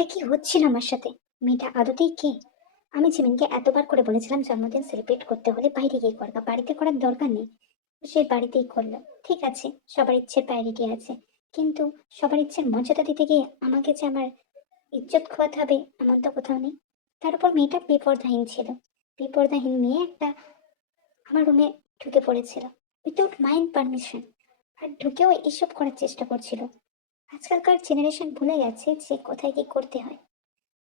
এটা কি হচ্ছিল আমার সাথে? মেয়েটা আদতেই কে? আমি জিমিনকে এতবার করে বলেছিলাম জন্মদিন সেলিব্রেট করতে হলে বাইরে গিয়ে করবা, বাড়িতে করার দরকার নেই। সে বাড়িতেই করলো। ঠিক আছে, সবার ইচ্ছের প্রায়োরিটি আছে, কিন্তু সবার ইচ্ছের মর্যাদা দিতে গিয়ে আমাকে যে আমার ইজ্জত খোয়াতে হবে এমন তো কোথাও নেই। তার উপর মেয়েটা বেপরদাহীন ছিল। বেপরদাহীন মেয়ে একটা আমার রুমে ঢুকে পড়েছিল উইথাউট মাইন্ড পারমিশন, আর ঢুকেও এসব করার চেষ্টা করছিল। আজকালকার জেনারেশন ভুলে গেছে যে কোথায় কি করতে হয়।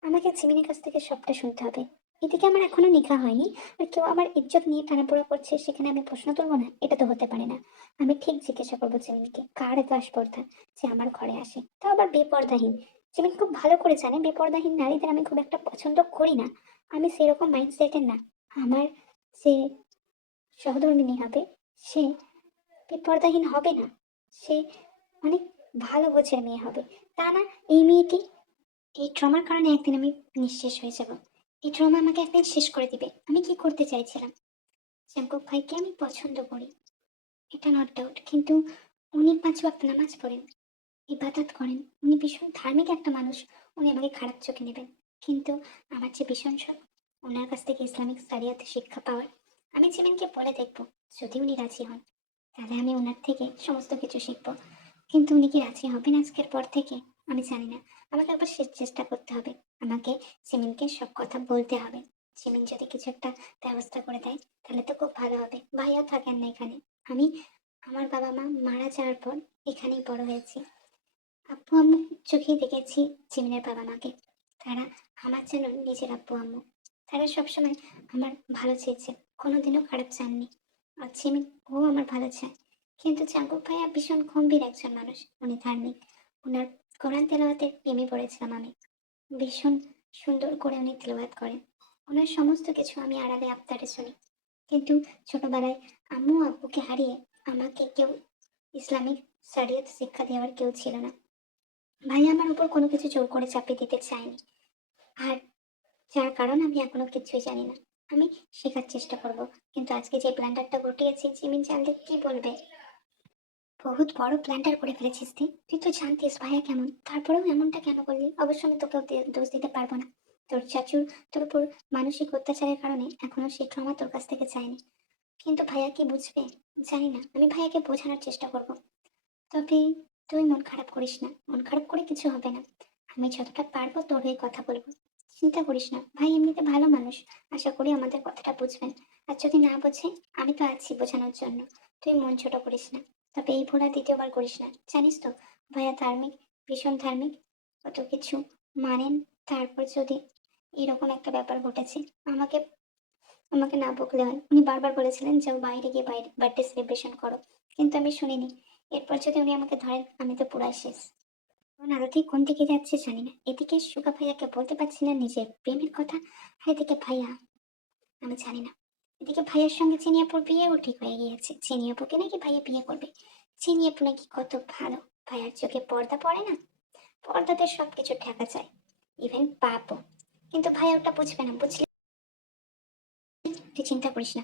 আমাকে জিমিনের কাছ থেকে সবটা শুনতে হবে। এদিকে আমার এখনো নিকা হয়নি, আর কেউ আমার ইজ্জত নিয়ে টানাপোড়া করছে, সেখানে আমি প্রশ্ন তুলবো না? এটা তো হতে পারে না। আমি ঠিক জিজ্ঞাসা করবো জিমিনকে, কার এত আসপর্দা যে আমার ঘরে আসে, তাও আবার বেপর্দাহীন। জিমিন খুব ভালো করে জানে বেপর্দাহীন নারীদের আমি খুব একটা পছন্দ করি না। আমি সেরকম মাইন্ডসেটের না। আমার যে সহধর্মিণী হবে, সে বেপর্দাহীন হবে না। সে অনেক ভালো গোছের মেয়ে হবে। তা না, এই মেয়েটি, এই ট্রমার কারণে একদিন আমি নিঃশেষ হয়ে যাব। এই ট্রমা আমাকে একদিন শেষ করে দিবে। আমি কি করতে চাইছিলাম? জাঙ্কুক ভাইকে আমি পছন্দ করি, এটা নট ডাউট, কিন্তু উনি 5 ওয়াক্ত নামাজ পড়েন, ইবাদত করেন, উনি ভীষণ ধার্মিক একটা মানুষ। উনি আমাকে খারাপ চোখে নেবেন, কিন্তু আমার যে ভীষণ শখ ওনার কাছ থেকে ইসলামিক সারিয়াতে শিক্ষা পাওয়ার। আমি জিমিনকে বলে দেখবো, যদি উনি রাজি হন তাহলে আমি ওনার থেকে সমস্ত কিছু শিখবো। কিন্তু উনি কি রাজি হবেন আজকের পর থেকে আমি জানি না। আমাকে আবার শেষ চেষ্টা করতে হবে। আমাকে জিমিনকে সব কথা বলতে হবে। জিমিন যদি কিছু একটা ব্যবস্থা করে দেয় তাহলে তো খুব ভালো হবে। ভাইয়া থাকেন না এখানে। আমি আমার বাবা মা মারা যাওয়ার পর এখানেই বড় হয়েছি। আব্বু আম্মু চোখেই দেখেছি জিমিনের বাবা মাকে। তারা আমার যেন নিজের আব্বু আম্মু। তারা সবসময় আমার ভালো চেয়েছে, কোনোদিনও খারাপ চাননি। আর জিমিন, ও আমার ভালো চায়। কিন্তু জাঙ্কুক ভাইয়া ভীষণ গম্ভীর একজন মানুষ, উনি ধার্মিক। ওনার কোরআন তেলাওয়াতের প্রেমে পড়েছিলাম আমি। ভীষণ সুন্দর করে উনি তেলাওয়াত করেন। ওনার সমস্ত কিছু আমি আড়ালে আবদারে শুনি। কিন্তু ছোটবেলায় আম্মু আব্বুকে হারিয়ে আমাকে কেউ ইসলামিক শরিয়ত শিক্ষা দেওয়ার কেউ ছিল না। ভাই আমার উপর কোনো কিছু জোর করে চাপিয়ে দিতে চায়নি। আর যার কারণ আমি এখনো কিছুই জানি না। আমি শেখার চেষ্টা করব। কিন্তু আজকে যে প্ল্যান্টারটা ঘটিয়েছি, জিমিন জানলে কি বলবে? বহুত বড় প্ল্যান্টার করে ফেলেছিস তুই। তুই তো জানতিস ভাইয়া কেমন, তারপরেও এমনটা কেন করলি? অবশ্য আমি তোকেও দোষ দিতে পারবো না। তোর চাচুর তোর উপর মানসিক অত্যাচারের কারণে এখনো সেই ক্ষমা তোর কাছ থেকে চায়নি। কিন্তু ভাইয়া কি বুঝবে জানি না। আমি ভাইয়াকে বোঝানোর চেষ্টা করব। তবে তুই মন খারাপ করিস না, মন খারাপ করে কিছু হবে না। আমি যতটা পারবো তোর হয়ে কথা বলবো। চিন্তা করিস না, ভাই এমনিতে ভালো মানুষ। আশা করি আমাদের কথাটা বুঝবেন। আর যদি না বোঝে, আমি তো আছি বোঝানোর জন্য। তুই মন ছোট করিস না। তবে এই ভুল আর দ্বিতীয়বার করিস না। জানিস তো ভাইয়া ধার্মিক, ভীষণ ধার্মিক, কত কিছু মানেন। তারপর যদি এরকম একটা ব্যাপার ঘটেছে, আমাকে আমাকে না বকলে হয়। উনি বারবার বলেছিলেন যাও বাইরে গিয়ে বাইরে বার্থডে সেলিব্রেশন করো, কিন্তু আমি শুনিনি। এরপর যদি উনি আমাকে ধরেন আমি তো পুরাই শেষ। এখন আরতি কোন দিকে যাচ্ছে জানি না। এদিকে সুগা ভাইয়াকে বলতে পারছি না নিজের প্রেমের কথা, আর এদিকে ভাইয়া, আমি জানি না। এদিকে ভাইয়ার সঙ্গে চিনিয়াপুর বিয়েও ঠিক হয়ে গিয়েছে। চিনিয়াপুকে নাকি ভাইয়া বিয়ে করবে। চিনিয়াপু নাকি কত ভালো, ভাইয়ার চোখে পর্দা পড়ে না। পর্দাতে সবকিছু ঢাকা যায়, ইভেন পাপও। কিন্তু ভাইয়া ওটা বুঝবে না, বুঝলি? তুই চিন্তা করিস না।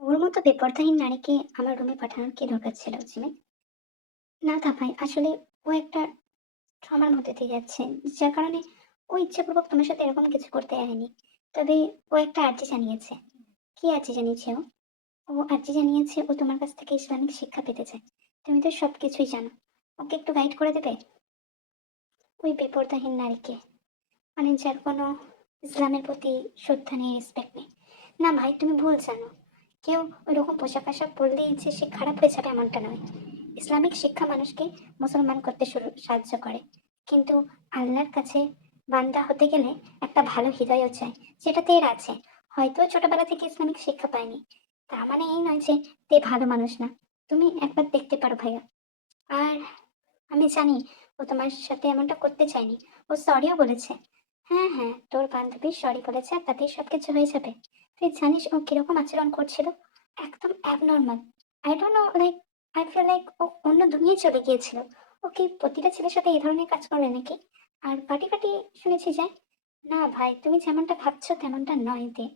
ওর মতো বেপরদাহীন নারীকে আমার রুমে পাঠানোর কি দরকার ছিল জিমে? না তা ভাই, আসলে ও একটা ট্রমার মধ্যে দিয়ে যাচ্ছে, যার কারণে ও ইচ্ছাপূর্বক তোমার সাথে এরকম কিছু করতে আয়নি। তবে ও একটা আর্জি জানিয়েছে। কি আর্জি জানিয়েছে ও? ও আর্জি জানিয়েছে ও তোমার কাছ থেকে ইসলামিক শিক্ষা পেতে চায়। তুমি তো সবকিছুই জানো, ওকে একটু গাইড করে দেবে? ওই বেপরদাহীন নারীকে, মানে যার কোনো ইসলামের প্রতি শ্রদ্ধা নেই, রেসপেক্ট নেই। না ভাই, তুমি ভুল জানো। কেউ ওইরকম পোশাক আশাক পরলেই যে সে খারাপ হয়ে যাবে এমনটা নয়। ইসলামিক শিক্ষা মানুষকে মুসলমান করতে সাহায্য করে। কিন্তু আল্লাহর কাছে বান্দা হতে গেলে একটা ভালো হৃদয়ও চাই, যেটাতে এর আছে। হয়তো ছোটবেলা থেকে ইসলামিক শিক্ষা পায়নি, তার মানে এই নয় যে তে ভালো মানুষ না। তুমি একবার দেখতে পারো ভাইয়া। আর আমি জানি ও তোমার সাথে এমনটা করতে চায়নি। ও সরিও বলেছে। হ্যাঁ হ্যাঁ, তোর বান্ধবী সরি বলেছে আর তাতেই সবকিছু হয়ে যাবে। তুই জানিস ও কিরকম আচরণ করছিল? একদম abnormal. I don't know, like I feel like ও অন্য দুনিয়ায় চলে গিয়েছিল। ও কি প্রতিটা ছেলের সাথে এই ধরনের কাজ করে নাকি? আর পাটি পাটি শুনেছি যায়। না ভাই, তুমি যেমনটা ভাবছো তেমনটা নয় তে।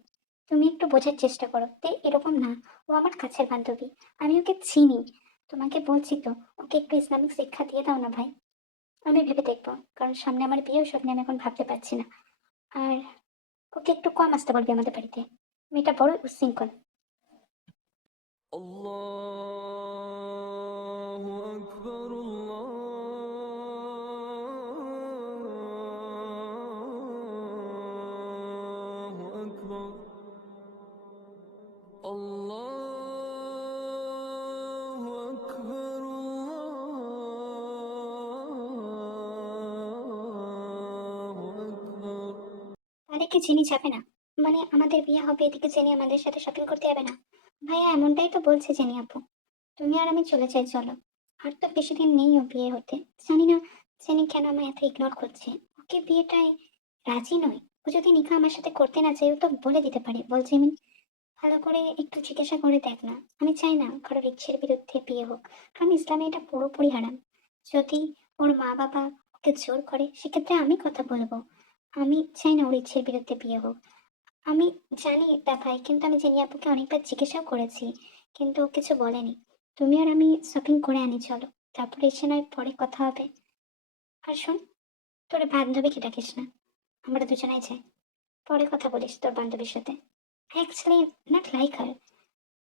তুমি একটু বোঝার চেষ্টা করো, তে এরকম না। ও আমার কাছের বান্ধবী, আমি ওকে চিনি। তোমাকে বলছি তো, ওকে একটু ইসলামিক শিক্ষা দিয়ে দাও না ভাই। আমি ভেবে দেখবো, কারণ সামনে আমার বিয়ে, ওসব নিয়ে আমি এখন ভাবতে পারছি না। আর ওকে একটু কম আসতে বলবি আমাদের বাড়িতে। মেয়েটা বড় উচ্ছৃঙ্খল। الله أكبر الله أكبر الله أكبر الله أكبر তাদেরকে চিনি যাবে না? মানে আমাদের বিয়ে হবে, এদিকে জেনে আমাদের সাথে শপিং করতে যাবে না? ভাইয়া এমনটাই তো বলছে জেনি আপু। তুমি আর আমি চলে যাই চলো। আর তো বেশি দিন নেই ও বিয়ে হতে। জানি না জেনি কেন আমায় এত ইগনোর করছে। ওকে বিয়েটায় রাজি নয়। ও যদি নিকা আমার সাথে করতে না চায়, ও তো বলে দিতে পারে। বল জিমিন, ভালো করে একটু জিজ্ঞাসা করে দেখ না। আমি চাই না কারোর ইচ্ছের বিরুদ্ধে বিয়ে হোক, কারণ ইসলামে এটা পুরোপুরি হারাম। যদি ওর মা বাবা ওকে জোর করে, সেক্ষেত্রে আমি কথা বলবো। আমি চাই না ওর ইচ্ছের বিরুদ্ধে বিয়ে হোক। আমি জানি এটা ভাই, কিন্তু আমি জেনি আপুকে অনেকবার জিজ্ঞাসাও করেছি, কিন্তু ও কিছু বলেনি। তুমি আর আমি শপিং করে আনি চলো, তারপরে এসে নয় পরে কথা হবে। আর শোন, তোর বান্ধবীকে ডাকিস না, আমরা দুজনাই যাই। পরে কথা বলিস তোর বান্ধবীর সাথে। অ্যাকচুয়ালি নট লাইক হার,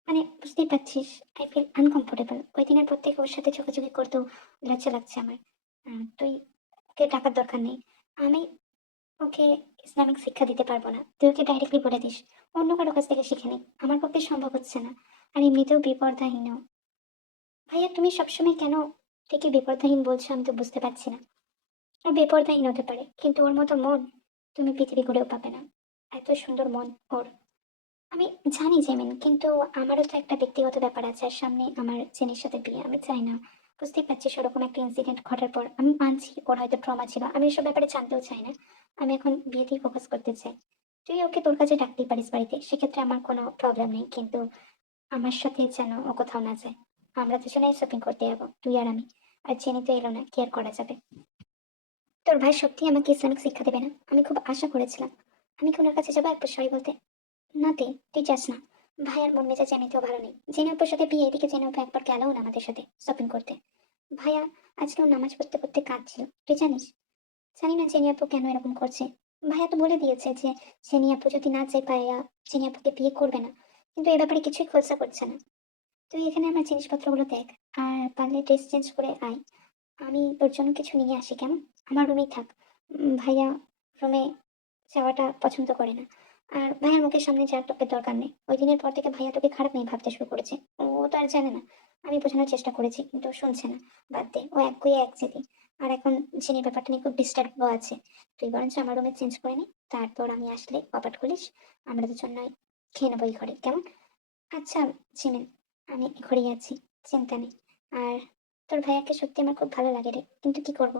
মানে বুঝতেই পারছিস, আই ফিল আনকমফোর্টেবল। ওই দিনের পর থেকে ওর সাথে চোখাচোখি করতেও লজ্জা লাগছে আমার। তুই ওকে ডাকার দরকার নেই। আমি ওকে ইসলামিক শিক্ষা দিতে পারবো না, তুই ওকে ডাইরেক্টলি বলে দিস অন্য কারো কাছ থেকে শিখে নিক। আমার পক্ষে সম্ভব হচ্ছে না। আর এমনিতেও বিপর্দাহীন ও। ভাইয়া তুমি সবসময় কেন থেকে বিপর্দাহীন বলছো, আমি তো বুঝতে পারছি না। ও বিপর্দাহীন হতে পারে, কিন্তু ওর মতো মন তুমি পৃথিবী ঘুরেও পাবে না। এত সুন্দর মন ওর। আমি জানি জেমিন, কিন্তু আমারও তো একটা ব্যক্তিগত ব্যাপার আছে। আর সামনে আমার জেনের সাথে বিয়ে, আমি চাই না। বুঝতেই পারছিস, ওরকম একটা ইনসিডেন্ট ঘটার পর আমি মানছি ওর হয়তো ট্রমা ছিল, আমি এসব ব্যাপারে জানতেও চাই না। আমি এখন বিয়েতেই ফোকাস করতে চাই। তুই ওকে তোর কাছে ডাকতেই পারিস বাড়িতে, সেক্ষেত্রে আমার কোনো প্রবলেম নেই, কিন্তু আমার সাথে যেন ও কোথাও না যায়। আমরা দুজনেই শপিং করতে যাবো, তুই আর আমি। আর জেনে তো এলো না, কি আর করা যাবে। তোর ভাই সত্যি আমাকে ইসলামিক শিক্ষা দেবে না? আমি খুব আশা করেছিলাম। আমি কি ওনার কাছে যাবো একবার সরি বলতে? না দে, তুই যাস না। ভাইয়ার মন মেজাজ এমনিতেও ভালো নেই। জেনাপুর সাথে বিয়ে, এদিকে জেনাপু একবার গেলও না আমাদের সাথে শপিং করতে। ভাইয়া আজকেও নামাজ পড়তে পড়তে কাঁদছিল, তুই জানিস? জানি না জেনিয়াপু কেন এরকম করছে। ভাইয়া তো বলে দিয়েছে যে জেনিয়াপু যদি না চাই ভাইয়া জেনিয়াপুকে বিয়ে করবে না, কিন্তু এ ব্যাপারে কিছুই খোলসা করছে না। তুই এখানে আমার জিনিসপত্রগুলো দেখ, আর পারলে ড্রেস চেঞ্জ করে আয়। আমি তোর জন্য কিছু নিয়ে আসি, কেমন? আমার রুমেই থাক। ভাইয়া রুমে যাওয়াটা পছন্দ করে না। আর ভাইয়ার মুখের সামনে যাওয়ার তোকে দরকার নেই। ওই দিনের পর থেকে ভাইয়া তোকে খারাপ নেই ভাবতে শুরু করেছে। ও তো আর জানে না। আমি বোঝানোর চেষ্টা করেছি, কিন্তু ও শুনছে না। বাদ দে, ও একগুঁয়ে এক জেদি। আর এখন জিনির ব্যাপারটা নিয়ে খুব ডিস্টার্ব আছে। তুই বরঞ্চ আমার রুমে চেঞ্জ করে নি, তারপর আমি আসলে কপাট খুলিস। আমরা দুজন নয় খেয়ে নেবো এই ঘরে, কেমন? আচ্ছা জিমিন, আমি এই ঘরেই আছি, চিন্তা নেই। আর তোর ভাইয়াকে সত্যি আমার খুব ভালো লাগে রে, কিন্তু কি করব,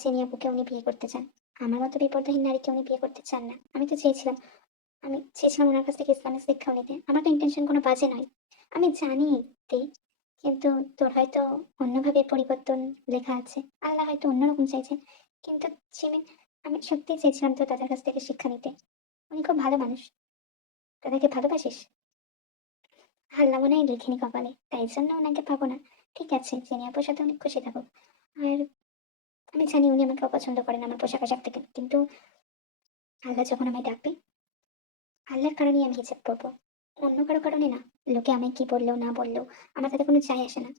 জেনি আপুকে উনি বিয়ে করতে চান। আমার মতো বিপর্যয়হীন নারীকে উনি বিয়ে করতে চান না। আমি চেয়েছিলাম ওনার কাছ থেকে ইসলামিক শিক্ষাও নিতে। আমার তো ইন্টেনশন কোনো বাজে নয়, আমি জানি তে। কিন্তু তোর হয়তো অন্যভাবে পরিবর্তন লেখা আছে, আল্লাহ হয়তো অন্যরকম চাইছে। কিন্তু জিমিন, আমি সত্যিই চেয়েছিলাম তো তাদের কাছ থেকে শিক্ষা নিতে। উনি খুব ভালো মানুষ। তাদেরকে ভালোবাসিস? আল্লাহ মনে হয় লেখেনি কপালে, তাই জন্য ওনাকে পাবো না। ঠিক আছে, জেনি আপুর সাথে অনেক খুশি থাকো। আর আমি জানি উনি আমাকে অপছন্দ করেন আমার পোশাক আশাক থেকে, কিন্তু আল্লাহ যখন আমায় ডাকবে, আল্লাহর কারণেই আমি হিসেব করবো, অন্য কারো কারণে না। লোকে আমায় কি বললেও না বললেও আমার তাতে কোনো যায় আসে না।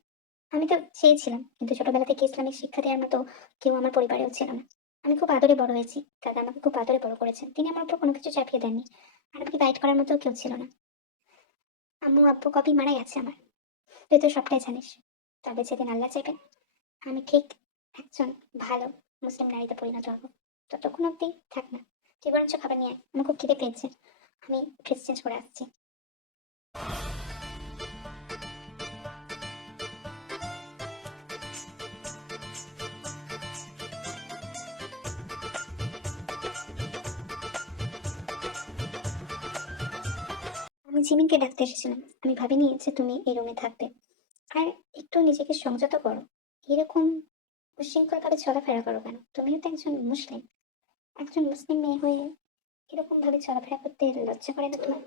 আমি তো চেয়েছিলাম, কিন্তু ছোটবেলা থেকে ইসলামিক শিক্ষা দেওয়ার মতো কেউ আমার পরিবারেও ছিল না। আমি খুব আদরে বড় হয়েছি, দাদা আমাকে খুব আদরে বড় করেছেন, তিনি আমার উপর কোনো কিছু চাপিয়ে দেননি। আর আমাকে গাইড করার মতো কেউ ছিল না। আম্মু আব্বু কবি মারা গেছে আমার, তুই তো সবটাই জানিস। তবে যেদিন আল্লাহ চাইবেন আমি ঠিক একজন ভালো মুসলিম নারীতে পরিণত হব, ততক্ষণ অব্দি থাক না। তুই বরঞ্চ খাবার নিয়ে আয়, আমার খুব খিদে পেয়েছে। আমি ড্রেস চেঞ্জ করে আসছি। আমি জিমিনকে ডাকতে এসেছিলাম, আমি ভাবিনি যে তুমি এই রুমে থাকবে। আর একটু নিজেকে সংযত করো। এরকম উশৃঙ্খল ভাবে চলাফেরা করো কেন? তুমিও তো একজন মুসলিম। একজন মুসলিম মেয়ে হয়ে এরকম ভাবে চলাফেরা করতে লজ্জা করে না তোমার?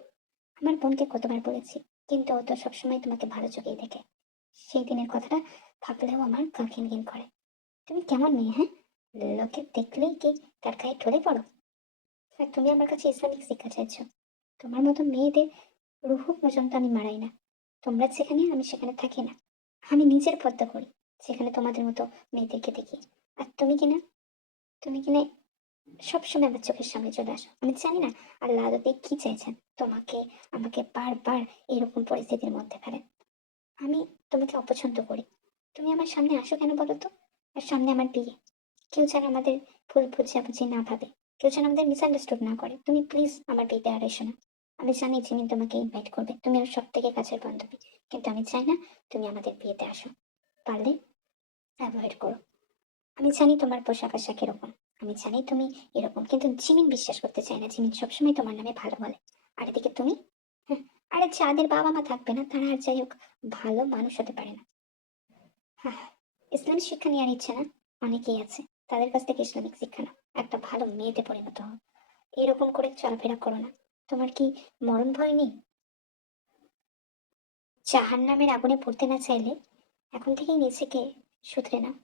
আমার বোনকে কতবার বলেছি, কিন্তু ও তো সবসময় তোমাকে ভালো চোখেই দেখে। সেই দিনের কথাটা ভাবলেও আমার গা ঘিন ঘিন করে। তুমি কেমন মেয়ে, হ্যাঁ? লোকে দেখলেই কি তার গায়ে ঢলে পড়ো? আর তুমি আমার কাছে ইসলামিক শিক্ষা চাইছো? তোমার মতো মেয়েদের রুহ পর্যন্ত আমি মারাই না। তোমরা যেখানে আমি সেখানে থাকি না। আমি নিজের পর্দা করি, যেখানে তোমাদের মতো মেয়েদেরকে দেখি। আর তুমি কিনা সবসময় আমার চোখের সামনে চলে আসো। আমি জানি না আল্লাহ আদতে কি চাইছেন, তোমাকে আমাকে বারবার এরকম পরিস্থিতির মধ্যে ফেলেন। আমি তোমাকে অপছন্দ করি। তুমি আমার সামনে আসো কেন বলো তো? আর সামনে আমার বিয়ে। কেউ যেন আমাদের ভুল বুঝাবুঝি না ভাবে, কেউ যেন আমাদের মিসআন্ডারস্টুড না করে। তুমি প্লিজ আমার বিয়েতে আর এসো না। আমি জানি জিমিন তোমাকে ইনভাইট করবে, তুমি আমার সব থেকে কাছের বান্ধবী, কিন্তু আমি চাই না তুমি আমাদের বিয়েতে আসো। পারলে অ্যাভয়েড করো। আমি জানি তোমার পোশাক আশাক এরকম, আমি জানি তুমি এরকম, কিন্তু জিমিন বিশ্বাস করতে চায় না। জিমিন সবসময় তোমার নামে ভালো বলে। আর এদিকে তুমি, হ্যাঁ, আরে যাদের বাবা মা থাকবে না তারা আর যাই হোক ভালো মানুষ হতে পারে না। হ্যাঁ, ইসলামিক শিক্ষা নেওয়ার ইচ্ছে না? অনেকেই আছে, তাদের কাছ থেকে ইসলামিক শিক্ষা নাও, একটা ভালো মেয়েতে পরিণত হও। এরকম করে চলাফেরা করো না। তোমার কি মরণ ভয় নেই? জাহান্নামের আগুনে পড়তে না চাইলে এখন থেকেই নিজেকে শুধরে নাও,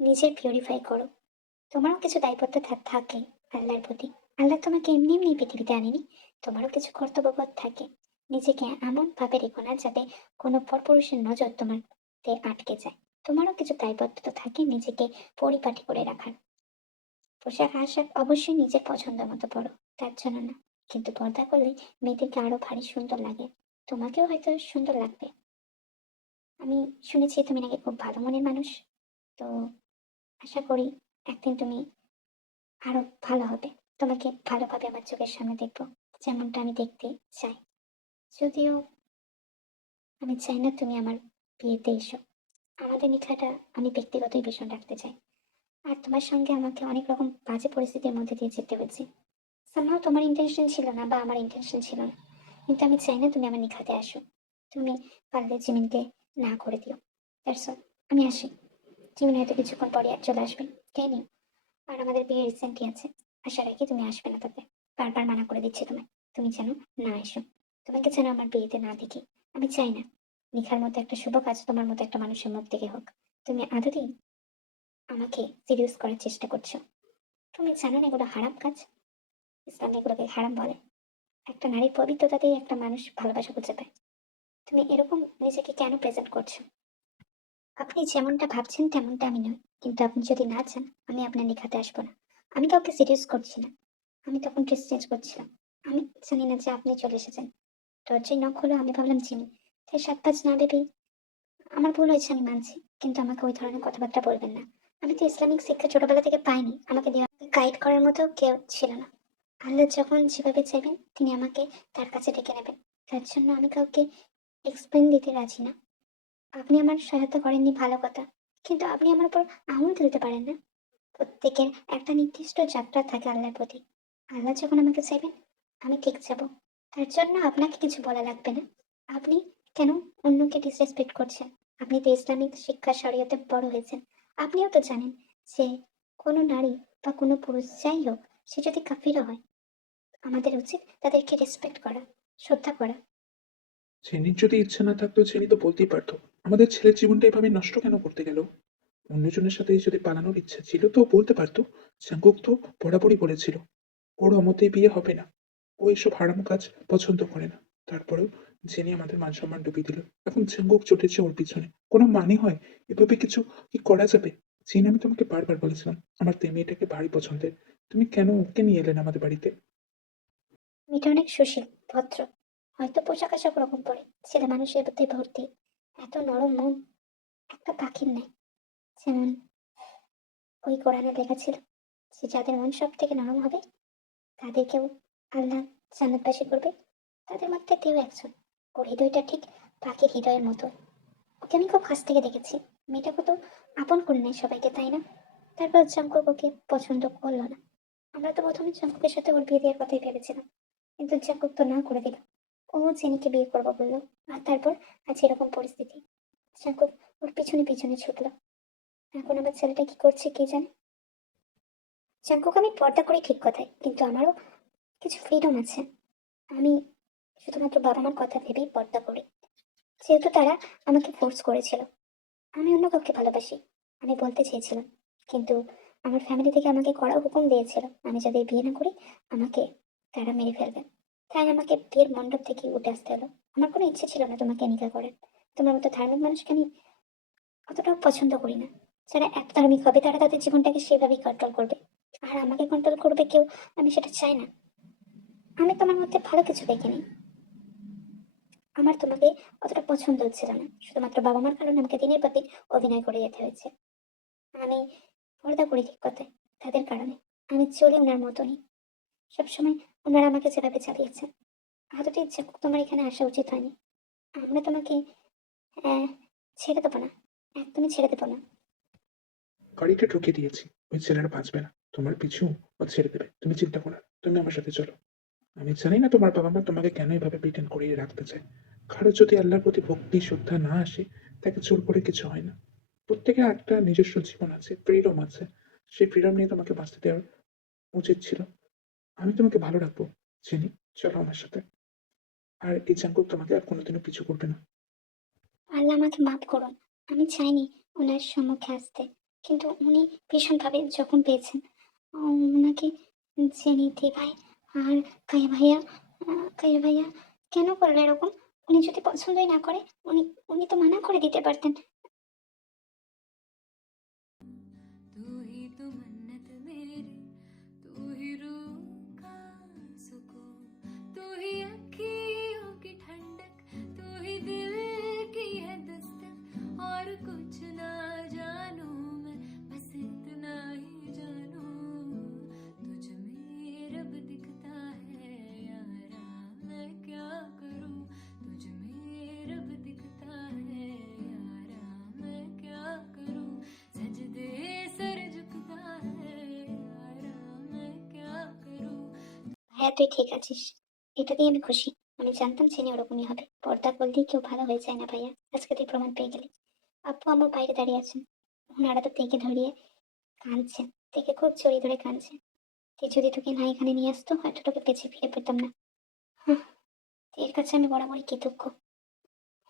নিজের পিউরিফাই করো। তোমারও কিছু দায়বদ্ধ থাকে আল্লাহর প্রতি। আল্লাহ তোমাকে এমনি এমনি পৃথিবীতে আনেনি, তোমারও কিছু কর্তব্যবোধ থাকে। নিজেকে এমন ভাবে রেখো না যাতে কোনো পরপুরুষের নজর তোমারতে আটকে যায়। তোমারও কিছু দায়বদ্ধতা থাকে নিজেকে পরিপাটি করে রাখার। পোশাক আশাক অবশ্যই নিজের পছন্দ মতো পরো, তার জন্য না, কিন্তু পর্দা করলে মেয়েদেরকে আরো ভারী সুন্দর লাগে। তোমাকেও হয়তো সুন্দর লাগবে। আমি শুনেছি তুমি নাকি খুব ভালো মনের মানুষ, তো আশা করি একদিন তুমি আরো ভালো হবে। তোমাকে ভালোভাবে আমার চোখের সামনে দেখবো, যেমনটা আমি দেখতে চাই। যদিও আমি চাই না তুমি আমার বিয়েতে এসো। আমাদের নিখাটা আমি ব্যক্তিগতই ভীষণ রাখতে চাই। আর তোমার সঙ্গে আমাকে অনেক রকম বাজে পরিস্থিতির মধ্যে দিয়ে যেতে হয়েছে। সামহাও তোমার ইন্টেনশন ছিল না বা আমার ইন্টেনশন ছিল না, কিন্তু আমি চাই না তুমি আমার নিখাতে আসো। তুমি পারলে জিমিনকে না করে দিও। That's all. আমি আসি। জিমিন হয়তো কিছুক্ষণ পরে চলে আসবে। খেয়ে নিও। আর আমাদের বিয়ে রিসেন্টলি আছে, আশা রাখি তুমি আসবে না তাতে। বারবার মানা করে দিচ্ছি তোমায়, তুমি যেন না এসো। তোমাকে যেন আমার বিয়েতে না দেখি। আমি চাই না নিখার মতো একটা শুভ কাজ তোমার মতো একটা মানুষের মুখ থেকে হোক। তুমি আদতেই আমাকে সিরিয়াস করার চেষ্টা করছো। তুমি জানো না এগুলো হারাম কাজ? ইসলাম এগুলোকে হারাম বলে। একটা নারীর পবিত্রতাতেই একটা মানুষ ভালোবাসা খুঁজে পায়। তুমি এরকম নিজেকে কেন প্রেজেন্ট করছো? আপনি যেমনটা ভাবছেন তেমনটা আমি নই, কিন্তু আপনি যদি না চান আমি আপনার নিখাতে আসবো না। আমি কাউকে সিরিয়াস করছি না। আমি তখন ড্রেস চেঞ্জ করছিলাম। আমি জানি না যে আপনি চলে এসেছেন। দরজায় নক হলো, আমি ভাবলাম চিনি। তাই সাত পাঁচ না ভেবেই, আমার ভুল হয়েছে আমি মানছি, কিন্তু আমাকে ওই ধরনের কথাবার্তা বলবেন না। আমি তো ইসলামিক শিক্ষা ছোটবেলা থেকে পাইনি, আমাকে দেওয়া গাইড করার মতো কেউ ছিল না। আল্লাহ যখন যেভাবে চাইবেন তিনি আমাকে তার কাছে ডেকে নেবেন। তার জন্য আমি কাউকে এক্সপ্লেন দিতে রাজি না। আপনি আমার সহায়তা করেননি ভালো কথা, কিন্তু আপনি আমার উপর আঙুল তুলতে পারেন না। প্রত্যেকের একটা নির্দিষ্ট যাত্রা থাকে আল্লাহর প্রতি। আল্লাহ যখন আমাকে চাইবেন আমি ঠিক যাব। তার জন্য আপনাকে কিছু বলা লাগবে না। আপনি কেন অন্যকে ডিসরেসপেক্ট করছেন? আপনি তো ইসলামিক শিক্ষা শরীয়তে বড় হয়েছেন। আপনিও তো জানেন যে কোনো নারী বা কোনো পুরুষ যাই হোক, সে যদি কাফিরও হয়, আমাদের উচিত তাদেরকে রেসপেক্ট করা, শ্রদ্ধা করা। ছেনির যদি ইচ্ছে না থাকতো ছেনি তো বলতেই পারতো আমাদের ছেলের জীবনটা এভাবে নষ্ট কেন করতে গেল। অন্যজনের সাথে যদি পালানোর ইচ্ছা ছিল তো বলতে পারতো। জাঙ্কুক তো বরাবরই বলেছিল ওর অমতেই বিয়ে হবে না, ও এসব হারাম কাজ পছন্দ করে না। তারপরেও জেনে আমাদের মান সম্মান ডুবিয়ে দিল। এখন জাঙ্কুক চটেছে ওর পিছনে, কোনো মানে হয়? এভাবে কিছু কি করা যাবে? জিন, আমি তোমাকে বারবার বলেছিলাম আমার মেয়েটাকে ভারী পছন্দের, তুমি কেন ওকে নিয়ে এলেন আমাদের বাড়িতে? মেয়েটা অনেক সুশীল, ভদ্র, হয়তো পোশাক আশাক ওরকম পরে, ছেলে মানুষের মধ্যে ভর্তি, এত নরম মন, একটা পাখির নেই। যেমন ওই কোরআনে লেখা ছিল যে যাদের মন সব থেকে নরম হবে তাদেরকেও আল্লাহ জান্নাতবাসী করবে। তাদের মধ্যে তেও একজন। ওর হৃদয়টা ঠিক পাখির হৃদয়ের মতো। ওকে আমি খুব কাছ থেকে দেখেছি। মেয়েটা কত আপন করে নেয় সবাইকে, তাই না? তারপর জাঙ্কুক ওকে পছন্দ করলো না। আমরা তো প্রথমে জাঙ্কুকের সাথে ওর বিয়ে দেওয়ার কথাই ভেবেছিলাম, কিন্তু জাঙ্কুক তো না করে দিল। ও জেনিকে বিয়ে করবো বললো। আর তারপর আজ এরকম পরিস্থিতি। জাঙ্কুক ওর পিছনে পিছনে ছুটলো। এখন আমার ছেলেটা কি করছে কে জানে। জাঙ্কুক আমি পর্দা করি ঠিক কথাই, কিন্তু আমারও কিছু ফ্রিডম আছে। আমি শুধুমাত্র বাবা মার কথা ভেবেই পর্দা করি, যেহেতু তারা আমাকে ফোর্স করেছিল। আমি অন্য কাউকে ভালোবাসি, আমি বলতে চেয়েছিলাম, কিন্তু আমার ফ্যামিলি থেকে আমাকে কড়া হুকুম দিয়েছিল আমি যদি বিয়ে না করি আমাকে তারা মেরে ফেলবে। তাই আমাকে বিয়ের মণ্ডপ থেকে উঠে আসতে হলো। আমার কোনো ইচ্ছে ছিল না তোমাকে নিকাহ করার। তোমার মতো ধার্মিক মানুষকে আমি অতটাও পছন্দ করি না। যারা এত ধার্মিক হবে তারা তাদের জীবনটাকে সেভাবেই কন্ট্রোল করবে, আর আমাকে কন্ট্রোল করবে কেউ, আমি সেটা চাই না। আমি তোমার মধ্যে ভালো কিছু দেখিনি। আমার তোমাকে অতটা পছন্দ হচ্ছিল না, শুধুমাত্র বাবা মার কারণে আমাকে দিনের পর দিন অভিনয় করে যেতে হয়েছে। আমি পর্দা করি ঠিক কথায়, তাদের কারণে। আমি চলি ওনার মতনই। সবসময় ওনারা আমাকে যেভাবে চালিয়েছেন। আদতে ইচ্ছে তোমার এখানে আসা উচিত হয়নি। আমরা তোমাকে আহ, ছেড়ে দেবো না, একদমই ছেড়ে দেবো না। গাড়িটা ঢুকিয়ে দিয়েছি, ওই ছেলেরা বাঁচবে না। তোমার পিছু ও ছেড়ে দেবে, তুমি চিন্তা করো না, তুমি আমার সাথে চলো। আমি জানি না তোমার বাবা মা তোমাকে কেন এভাবে প্রিটেন্ড করিয়ে রাখতে চায়। কারো যদি আল্লাহর প্রতি ভক্তি শ্রদ্ধা না আসে, তাকে জোর করে কিছু হয় না। প্রত্যেকের একটা নিজস্ব জীবন আছে, ফ্রিডম আছে। সেই ফ্রিডম নিয়ে তোমাকে বাঁচতে দেওয়ার উচিত ছিল। আমি তোমাকে ভালো রাখবো, চিনি। চলো আমার সাথে। আর এই জাঙ্কুক তোমাকে আর কোনোদিনও পিছু করবে না। আল্লাহ আমাকে মাফ করুন। আমি চাইনি ওনার সম্মুখে আসতে, কিন্তু উনি ভীষণভাবে যখন পেয়েছেন ওনাকে, জেনিতি ভাই আর কায়া ভাইয়া, কায়া ভাইয়া কেন করলেন এরকম? উনি যদি পছন্দই না করে, উনি উনি তো মানা করে দিতে পারতেন। तू ही तो मन्नत मेरी, तू ही रूह का सुकून, तू ही अखियों की ठंडक, तू ही दिल की है दस्तक। और कुछ ना जानू मैं, बस इतना ही जानू, तुझ में रब दिखता है यारा, मैं क्या करूं। तुझ में रब दिखता है यारा, मैं क्या करूं। सजदे सर झुकता है यारा, मैं क्या करूं। হ্যাঁ, তুই ঠিক আছিস, এটাতেই আমি খুশি। আমি জানতাম চিনি ওরকমই হবে। পর্দা করলেই কেউ ভালো হয়ে যায় না ভাইয়া, আজকে তুই প্রমাণ পেয়ে গেলি। আপু আমার বাইরে দাঁড়িয়ে আছেন, ওনারা তো তেকে ধরিয়ে কাঁদছেন, তেকে খুব জড়িয়ে ধরে কাঁদছে। তুই যদি তোকে না এখানে নিয়ে আসতো হয়তো তোকে পেছনে ফিরে পেতাম না। হুঁ, এর কাছে আমি বরাবরই কৃতজ্ঞ।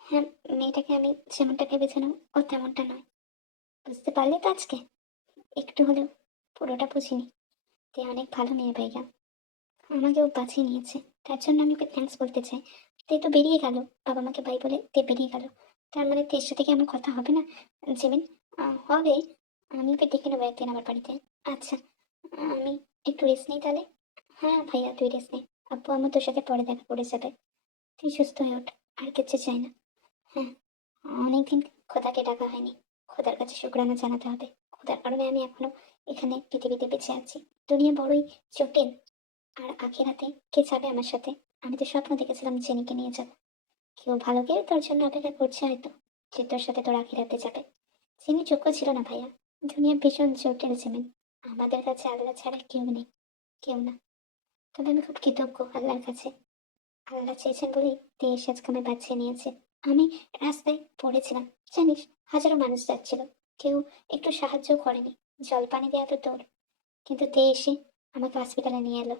হ্যাঁ, মেয়েটাকে আমি যেমনটা ভেবেছিলাম ও তেমনটা নয়। বুঝতে পারলি তো আজকে? একটু হলেও, পুরোটা বুঝিনি। তুই অনেক ভালো মেয়ে ভাইয়া, আমাকে ও বাঁচিয়ে নিয়েছে। তার জন্য আমি ওকে থ্যাঙ্কস বলতে চাই। তে তো বেরিয়ে গেল, বাবা মাকে বাই বলে তে বেরিয়ে গেল। তার মানে তের সাথে কি আমার কথা হবে না? জেমিন, হবে। আমি ওকে ডেকে নেবো একদিন আমার বাড়িতে। আচ্ছা, আমি একটু রেস্ট নিই তাহলে। হ্যাঁ ভাইয়া, তুই রেস্ট নে। আব্বু আম্মু তোর সাথে পরে দেখা করে যাবে। তুই সুস্থ হয়ে ওঠ, আর কিচ্ছু চাই না। হ্যাঁ, অনেকদিন খোদাকে ডাকা হয়নি। খোদার কাছে শুকরানা জানাতে হবে। খোদার কারণে আমি এখনো এখানে পৃথিবীতে বেঁচে আছি। দুনিয়া বড়ই জটিল। আর আখিরাতে কে যাবে আমার সাথে? আমি তো স্বপ্ন দেখেছিলাম জেনিকে নিয়ে যাবো। কেউ ভালো কেউ তোর জন্য অপেক্ষা করছে হয়তো, যে তোর সাথে তোর আখিরাতে যাবে। জেনি যোগ্য ছিল না ভাইয়া। দুনিয়া ভীষণ জটিল জেমিন। আমাদের কাছে আল্লাহ ছাড়া কেউ নেই, কেউ না। তবে আমি খুব কৃতজ্ঞ আল্লাহর কাছে। আল্লাহ চেয়েছেন বলেই দেশ আজকে আমায় বাঁচিয়ে নিয়েছে। আমি রাস্তায় পড়েছিলাম, জানিস, হাজারো মানুষ যাচ্ছিল, কেউ একটু সাহায্য করেনি। জল পানি দেওয়া তো তোর, কিন্তু তে এসে আমাকে হসপিটালে নিয়ে এলো।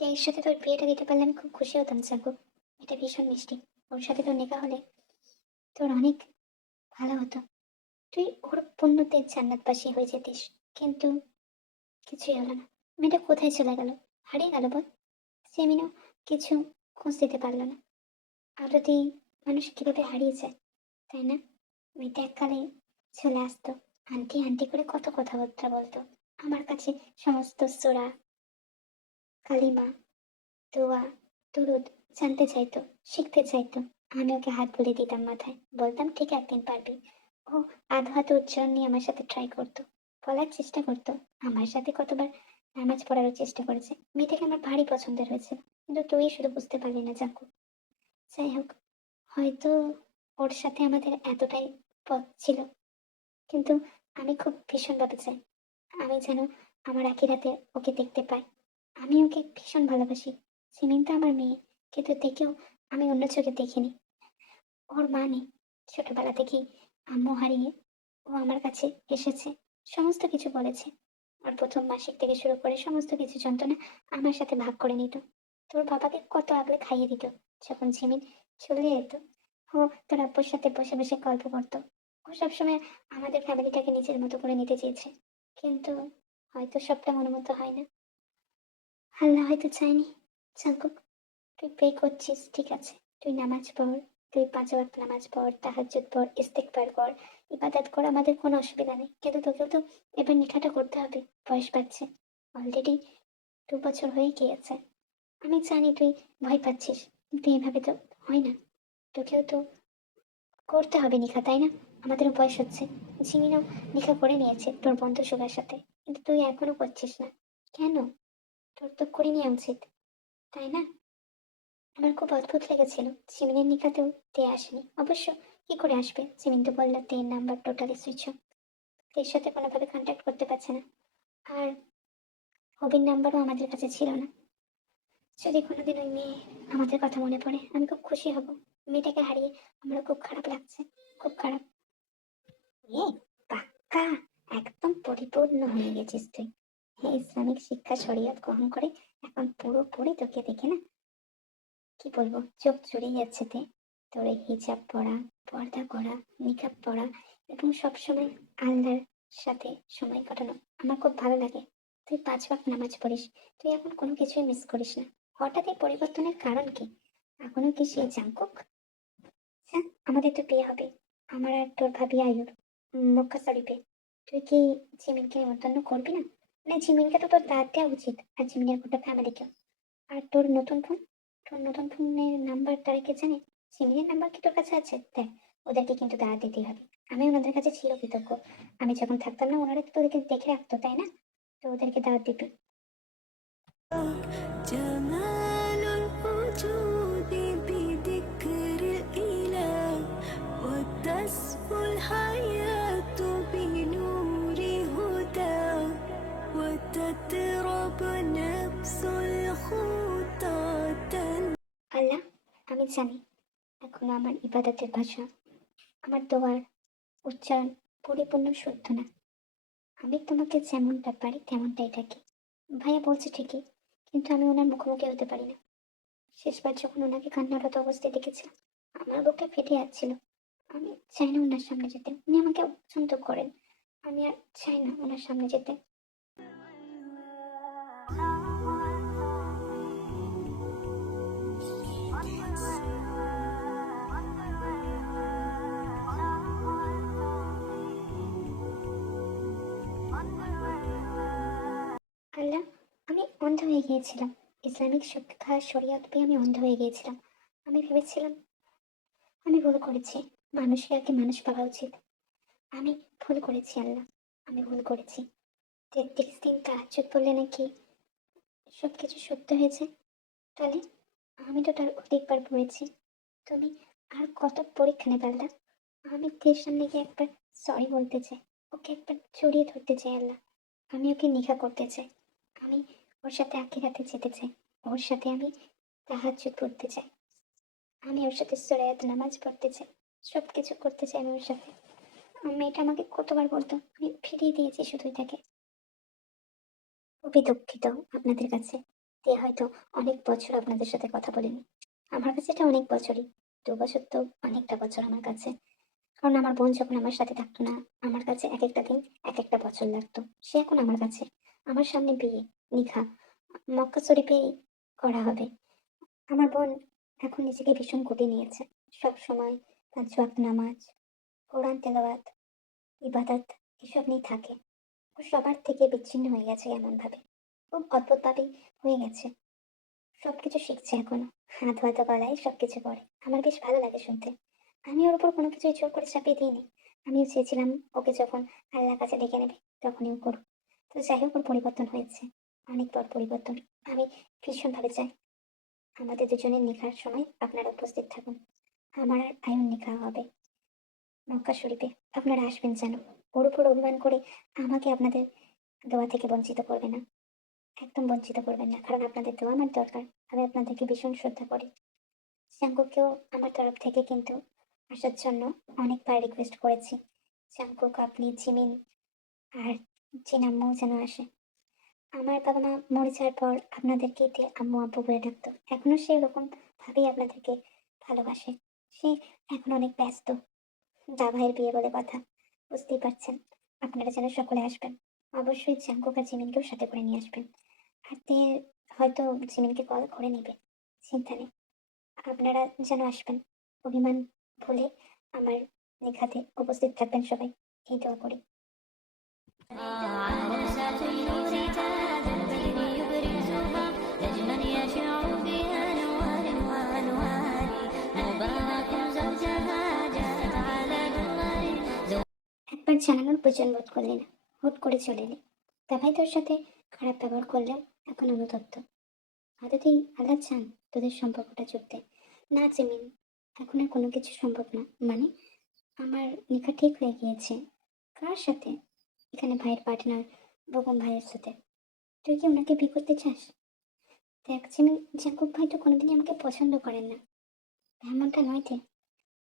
এর সাথে তোর বিয়েটা দিতে পারলে আমি খুব খুশি হতাম জাগো। এটা ভীষণ মিষ্টি। ওর সাথে তোর নিকাহ হলে তোর অনেক ভালো হতো। তুই ওর পুণ্যতে জান্নাতবাসী হয়ে যেতিস। কিন্তু কিছুই হলো না। মেয়েটা কোথায় চলে গেল? হারিয়ে গেল বল। সেমিনও কিছু খোঁজ দিতে পারলো না। আদতেই মানুষ কিভাবে হারিয়ে যায়, তাই না? মেয়েটা এককালে চলে আসতো, আন্টি আন্টি করে কত কথাবার্তা বলতো। আমার কাছে সমস্ত সূরা, কালিমা, দোয়া, দরুদ জানতে চাইতো, শিখতে চাইতো। আমি ওকে হাত বুলিয়ে দিতাম মাথায়, বলতাম ঠিক একদিন পারবি। ও আধো হাতে উচ্চারণ নিয়ে আমার সাথে ট্রাই করতো, বলার চেষ্টা করতো। আমার সাথে কতবার নামাজ পড়ারও চেষ্টা করেছে। মেয়েটাকে আমার ভারী পছন্দের হয়েছিল, কিন্তু তুই শুধু বুঝতে পারলি না জাঙ্কু। যাই হোক, হয়তো ওর সাথে আমাদের এতটাই পথ ছিল, কিন্তু আমি খুব ভীষণভাবে চাই আমি যেন আমার আখিরাতে ওকে দেখতে পাই। আমি ওকে ভীষণ ভালোবাসি। সিমিন তো আমার মেয়ে, কিন্তু দেখেও আমি অন্য চোখে দেখিনি। ওর মা নেই, ছোটবেলা থেকেই আম্মু হারিয়ে ও আমার কাছে এসেছে, সমস্ত কিছু বলেছে। ওর প্রথম মাসিক থেকে শুরু করে সমস্ত কিছু যন্ত্রণা আমার সাথে ভাগ করে নিত। তোর বাবাকে কত আগলে খাইয়ে দিত। যখন ঝিমিন চলে যেত, ও তোর আব্বুর সাথে বসে বসে গল্প করতো। ও সবসময় আমাদের ফ্যামিলিটাকে নিজের মতো করে নিতে চেয়েছে, কিন্তু হয়তো সবটা মনের মতো হয় না। আল্লাহ হয়তো চায়নি। জাঙ্কুক, তুই প্রে করছিস, ঠিক আছে, তুই নামাজ পড়, তুই ৫ ওয়াক্ত নামাজ পড়, তাহাজ্জুদ পড়, ইস্তেগফার কর, ইবাদত কর, আমাদের কোনো অসুবিধা নেই, কিন্তু তোকেও তো এবার নিকাহটা করতে হবে। বয়স বাড়ছে, অলরেডি ২ বছর হয়ে গিয়েছে। আমি জানি তুই ভয় পাচ্ছিস, কিন্তু এইভাবে তো হয় না। তোকেও তো করতে হবে নিখা, তাই না? আমাদেরও বয়স হচ্ছে। জিমিনও নিখা করে নিয়েছে তোর বন্ধু সুগার সাথে, কিন্তু তুই এখনো করছিস না কেন? তোর তো করে নেওয়া উচিত, তাই না? আমার খুব অদ্ভুত লেগেছিল জিমিনের নিখাতেও তে আসেনি। অবশ্য কি করে আসবে, জিমিন তো বললো তের নাম্বার টোটালি সুইচ অফ, তের সাথে কোনোভাবে কন্ট্যাক্ট করতে পারছে না। আর হবির নাম্বারও আমাদের কাছে ছিল না। যদি কোনোদিন ওই মেয়ে আমাদের কথা মনে পড়ে, আমি খুব খুশি হব। মেয়েটাকে হারিয়ে আমারও খুব খারাপ লাগছে, খুব খারাপ। এ পাক্কা একদম পরিপূর্ণ হয়ে গেছিস তুই। হ্যাঁ, ইসলামিক শিক্ষা শরীয়ত গ্রহণ করে এখন পুরোপুরি তোকে দেখে না কি বলবো, চোখ জুড়িয়ে যাচ্ছে তে। তোর এই হিজাব পরা, পর্দা করা, নিকাব পরা এবং সবসময় আল্লাহর সাথে সময় কাটানো আমার খুব ভালো লাগে। তুই ৫ ওয়াক্ত নামাজ পড়িস, তুই এখন কোনো কিছুই মিস করিস না। হঠাৎ এই পরিবর্তনের কারণ কি? এখনো কি সেই জাঙ্কুক? হ্যাঁ, আমাদের তো বিয়ে হবে, আমার আর তোর ভাবি আয়ুর, মক্কা শরীফে। তুই কি জিমিনকে নিমন্ত্রণ করবি না? মানে জিমিনকে তো তোর দাওয়াত দেওয়া উচিত, আর জিমিনের গোটা ফ্যামিলিকেও। আর তোর নতুন ফোন, তোর নতুন ফোনের নাম্বার তারা কে জানে? জিমিনের নাম্বার কি তোর কাছে আছে? দেখ, ওদেরকে কিন্তু দাওয়াত দিতেই হবে। আমি ওনাদের কাছে চিরকৃতজ্ঞ। আমি যখন থাকতাম না, ওনারা তো তোদেরকে দেখে রাখতো, তাই না? তো ওদেরকে দাওয়াত দিবি। جمال الوجود بذكر الإله وتسمو الحياة بنور هدى وتترب نفس الخطى আল্লাহ, আমি জানি এখনো আমার ইবাদতের ভাষা, আমার দোয়ার উচ্চারণ পরিপূর্ণ শুদ্ধ না। আমি তোমাকে যেমনটা পারি তেমনটাই ডাকি। ভাইয়া বলছে ঠিকই, কিন্তু আমি ওনার মুখোমুখি হতে পারি না। শেষবার যখন ওনাকে কান্নারত অবস্থায় দেখেছিলাম, আমার বুকটা ফেটে যাচ্ছিল। আমি চাই না ওনার সামনে যেতে, উনি আমাকে অপছন্দ করেন। আমি আর চাই না ওনার সামনে যেতে। আল্লাহ, আমি অন্ধ হয়ে গিয়েছিলাম। ইসলামিক শিক্ষা শরিয়ত পেয়ে আমি অন্ধ হয়ে গিয়েছিলাম। আমি ভেবেছিলাম আমি ভুল করেছি, মানুষকে আগে মানুষ ভাবা উচিত। আমি ভুল করেছি আল্লাহ, আমি ভুল করেছি। ৩৩ দিন তাহাজ্জুদ পড়লে নাকি সবকিছু সত্য হয়েছে। তাহলে আমি তো তার অধিকবার পড়েছি। তুমি আর কত পরীক্ষা নেবে আল্লাহ? আমি তের সামনে গিয়ে একবার সরি বলতে চাই, ওকে একবার জড়িয়ে ধরতে চাই আল্লাহ। আমি ওকে নিঘা করতে চাই, আমি ওর সাথে আখিরাতে যেতে চাই, ওর সাথে আমি তাহাজ্জুদ পড়তে চাই, আমি ওর সাথে সূরায়াত নামাজ পড়তে চাই, সব কিছু করতে চাই আমি ওর সাথে। মেয়েটা আমাকে কতবার বলতো, আমি ফিরিয়ে দিয়েছি শুধুই তাকে। খুবই দুঃখিত আপনাদের কাছে। তে হয়তো অনেক বছর আপনাদের সাথে কথা বলিনি। আমার কাছে এটা অনেক বছরই। ২ বছর তো অনেকটা বছর আমার কাছে। কারণ আমার বোন যখন আমার সাথে থাকতো না, আমার কাছে একেকটা দিন একেকটা বছর লাগতো। সে এখন আমার কাছে। আমার সামনে বিয়ে, নিকাহ, মক্কা শরীফেই করা হবে। আমার বোন এখন নিজেকে ভীষণ গুটিয়ে নিয়েছে। সবসময় ৫ ওয়াক্ত নামাজ, কোরআন তেলাওয়াত, ইবাদত এসব নিয়ে থাকে। ও সবার থেকে বিচ্ছিন্ন হয়ে গেছে এমনভাবে। খুব অদ্ভুতভাবেই হয়ে গেছে। সবকিছু শিখছে এখনো। হাত হাতে গলায় সবকিছু করে। আমার বেশ ভালো লাগে শুনতে। আমি ওর উপর কোনো কিছুই জোর করে চাপিয়ে দিইনি। আমিও চেয়েছিলাম ওকে যখন আল্লাহর কাছে ডেকে নেবে তখনই ও করুক। তো যাই হোক, ওর পরিবর্তন হয়েছে। অনেক বড় পরিবর্তন। আমি ভীষণভাবে চাই আমাদের দুজনের নিকার সময় আপনারা উপস্থিত থাকুন। আমার আর আয়ুর নিকাহ হবে মক্কা শরীফে। আপনারা আসবেন যেন। ওর উপর অভিমান করে আমাকে আপনাদের দোয়া থেকে বঞ্চিত করবে না। একদম বঞ্চিত করবেন না, কারণ আপনাদের দোয়া আমার দরকার। আমি আপনাদেরকে ভীষণ শ্রদ্ধা করি। জাঙ্কুককেও আমার তরফ থেকে কিন্তু আসার জন্য অনেকবার রিকোয়েস্ট করেছি। জাঙ্কুক, আপনি, জিমিন আর জিনাম্মাও যেন আসে। আমার বাবা মা মরে যাওয়ার পর আপনাদেরকে তে আম্মু আব্বু বলে ডাকতো। এখনো সেই রকম ভাবেই আপনাদেরকে ভালোবাসে। সে এখন অনেক ব্যস্ত। দা ভাইয়ের বিয়ে বলে কথা, বুঝতেই পারছেন। আপনারা যেন সকলে আসবেন। অবশ্যই জাঙ্কুক আর জিমিনকেও সাথে করে নিয়ে আসবেন। আর তে হয়তো জিমিনকে কল করে নেবে, চিন্তা নেই। আপনারা যেন আসবেন, অভিমান ভুলে আমার নিখাতে উপস্থিত থাকবেন সবাই, এই দোয়া করি। عرسات النور تاج البدر يبرزها نجما يشع بأنوار وأنوار مبارك زوجها جاءت على قمر একবার জানানোর প্রয়োজন বোধ করলি না, হুট করে চলে এলি। তা ভাই তোর সাথে খারাপ ব্যবহার করলেও এখন অনুতপ্ত। আদতেই আল্লাহ চান তোদের সম্পর্কটা জুড়তে। না জিমিন, এখন আর কোনো কিছু সম্ভব না। মানে আমার নিখা ঠিক হয়ে গিয়েছে। কার সাথে? এখানে ভাইয়ের পার্টনার বগম ভাইয়ের সাথে। তুই কি ওনাকে বিয়ে করতে চাস? দেখ জিমিন, জাকুব ভাই তো কোনোদিনই আমাকে পছন্দ করেন না। এমনটা নয় তে।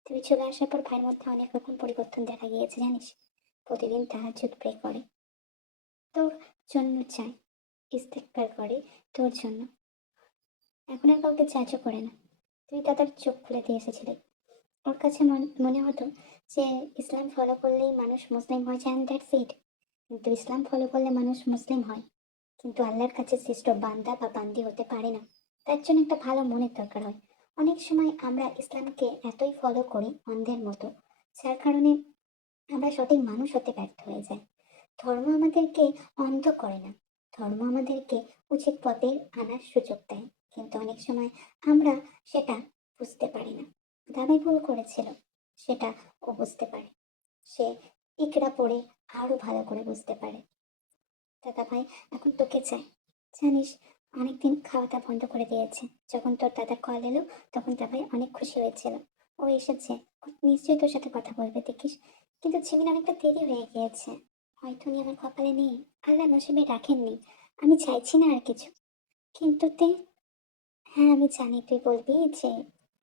তুই চলে আসার পর ভাইয়ের মধ্যে অনেক রকম পরিবর্তন দেখা গিয়েছে জানিস। প্রতিদিন তাহাজ্জুদ প্রে করে, তোর জন্য চায়, ইস্তেগফার করে তোর জন্য। এখন আর কাউকে জাজও করে না। তুই তাদের চোখ খুলে দিয়ে এসেছিলি। ওর কাছে মনে হতো যে ইসলাম ফলো করলেই মানুষ মুসলিম হয়ে যায়, দ্যাটস ইট। কিন্তু ইসলাম ফলো করলে মানুষ মুসলিম হয়, কিন্তু আল্লাহর কাছে শ্রেষ্ঠ বান্দা বা বান্দি হতে পারে না। তার জন্য একটা ভালো মনের দরকার হয়। অনেক সময় আমরা ইসলামকে এতই ফলো করি অন্ধের মতো, যার কারণে আমরা সঠিক মানুষ হতে ব্যর্থ হয়ে যাই। ধর্ম আমাদেরকে অন্ধ করে না, ধর্ম আমাদেরকে উচিত পথে আনার সুযোগ দেয়। কিন্তু অনেক সময় আমরা সেটা বুঝতে পারি না। দাবি ভুল করেছিল, সেটা ও বুঝতে পারে। সে ইকরা পড়ে আরো ভালো করে বুঝতে পারে। দাদা ভাই এখন তোকে চাই, জানিস। অনেকদিন খাওয়া দাওয়া বন্ধ করে দিয়েছে। যখন তোর দাদা কল এলো তখন দাদাভাই অনেক খুশি হয়েছিল। ও এসেছে, ও নিশ্চয়ই তোর সাথে কথা বলবে, দেখিস। কিন্তু ঝিমিন অনেকটা দেরি হয়ে গিয়েছে। হয়তো উনি আমার কপালে নেই, আল্লাহ নসিবে রাখেননি। আমি চাইছি না আর কিছু, কিন্তু হ্যাঁ আমি জানি তুই বলবি যে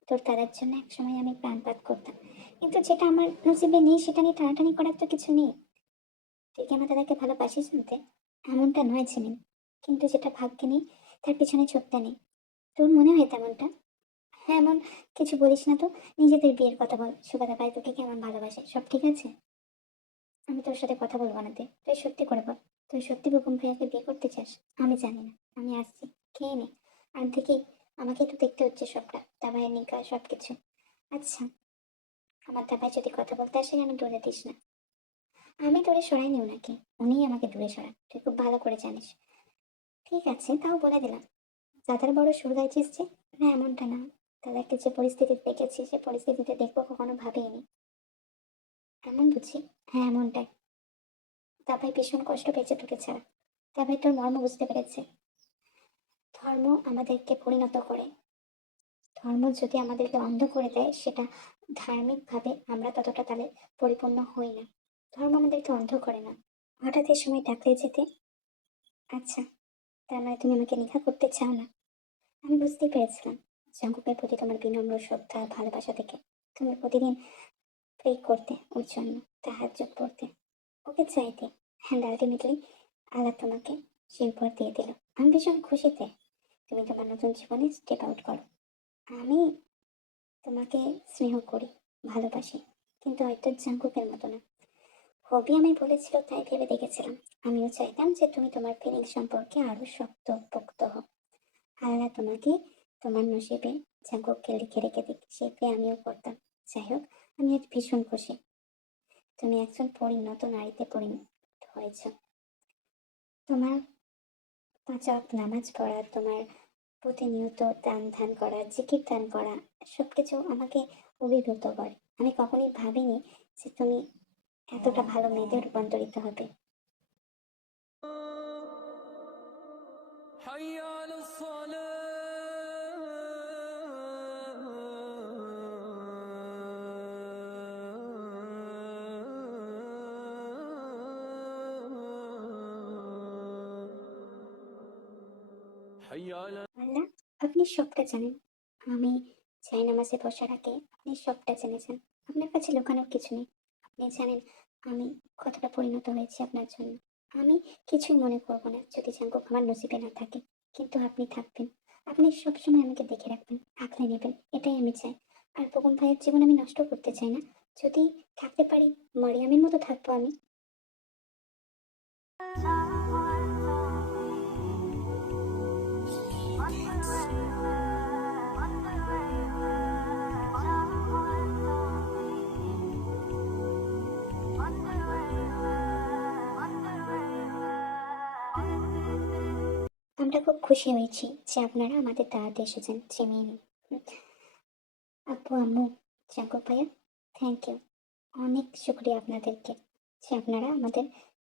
তোর দাদার জন্য একসময় আমি প্রাণপাত করতাম, কিন্তু যেটা আমার নসিবে নেই সেটা নিয়ে টানাটানি করার তো কিছু নেই। তুই কি আমার দাদাকে ভালোবাসিস শুনতে? এমনটা নয় ঝিমিন, কিন্তু যেটা ভাগ্যে নেই তার পিছনে ছুটতে নেই। তোর মনে হয় তেমনটা? হ্যাঁ, এমন কিছু বলিস না তো। নিজেদের বিয়ের কথা বল, সুবাদা ভাই তোকে কেমন ভালোবাসে, সব ঠিক আছে? আমি তোর সাথে কথা বলবো না তুই সত্যি করে বল, তুই সত্যি বেগম ভাইয়াকে বিয়ে করতে চাস? আমি জানি না, আমি আসছি, খেয়ে নে। আর দেখি, আমাকে তো দেখতে হচ্ছে সবটা, তা ভাইয়ের নিকা সবকিছু। আচ্ছা, আমার দাবাই যদি কথা বলতে আসে আমি দূরে দিস না। আমি দূরে সরাইনি ওনাকে, উনিই আমাকে দূরে সরান, তুই খুব ভালো করে জানিস। ঠিক আছে, তাও বলে দিলাম। দাদার বড় সুর গাইছিস যে? না এমনটা না, দাদাকে যে পরিস্থিতিতে দেখেছি সে পরিস্থিতিতে দেখবো কখনো ভাবিনি। এমন বুঝি? হ্যাঁ এমনটাই। দাবাই ভীষণ কষ্ট পেয়েছে তোকে ছাড়া। দাবাই তোর মর্ম বুঝতে পেরেছে। ধর্ম আমাদেরকে পরিণত করে, ধর্ম যদি আমাদেরকে অন্ধ করে দেয় সেটা ধার্মিকভাবে আমরা ততটা তাহলে পরিপূর্ণ হই না। ধর্ম আমাদেরকে অন্ধ করে না। হঠাৎ এই সময় ডাকলে যেতে? আচ্ছা, তার মানে তুমি আমাকে নিখা করতে চাও না? আমি বুঝতেই পেরেছিলাম। জাঙ্কুকের প্রতি তোমার বিনম্র শ্রদ্ধা ভালোবাসা থেকে তুমি প্রতিদিন প্রে করতে ওর জন্য, তাহাজ্জুদ পড়তে, ওকে চাইতে। অ্যান্ড আলটিমেটলি আল্লাহ তোমাকে সেই উপহার দিয়ে দিল। আমি ভীষণ খুশিতে তুমি তোমার নতুন জীবনে স্টেপ আউট করো। আমি তোমাকে স্নেহ করি, ভালোবাসি, কিন্তু হয়তো জাঙ্কুকের মতো না। হবি আমি বলেছিল তাই ভেবে দেখেছিলাম। আমিও চাইতাম যে তুমি তোমার ফিলিং সম্পর্কে আরো শক্ত পোক্ত হও। আল্লাহ তোমাকে তোমার নসিবে জাঙ্কুককে লিখে রেখে দিক, সে পেয়ে আমিও করতাম। যাই হোক, আমি আজ ভীষণ খুশি তুমি একজন পরিণত নারীতে পরিণত হয়েছ। তোমার ৫ ওয়াক্ত নামাজ পড়া, তোমার প্রতিনিয়ত দান ধ্যান করা, জিকির দান করা, সবকিছু আমাকে অভিভূত করে। আমি কখনোই ভাবিনি যে তুমি এতটা ভালো মেয়েতে রূপান্তরিত হবে। حي على الصلاة حي على আল্লাহ, আপনি সবটা জানেন। আমি জায়নামাজে বসার আগে আপনি সবটা জেনেছেন। আপনার কাছে লুকানোর কিছু নেই। আপনি জানেন আমি কতটা পরিণত হয়েছি আপনার জন্য। আমি কিছুই মনে করব না যদি জাঙ্কুক আমার নসিবে না থাকে, কিন্তু আপনি থাকবেন। আপনি সবসময় আমাকে দেখে রাখবেন, আগলে নেবেন, এটাই আমি চাই। আর বকুম ভাইয়ের জীবন আমি নষ্ট করতে চাই না। যদি থাকতে পারি মরিয়মের মতো থাকবো আমি। আমরা খুব খুশি হয়েছি যে আপনারা আমাদের দাওয়াতে এসেছেন জিমিন, আপু, আম্মু, জাঙ্কুক ভাইয়া। থ্যাংক ইউ, অনেক শুক্রিয়া আপনাদেরকে যে আপনারা আমাদের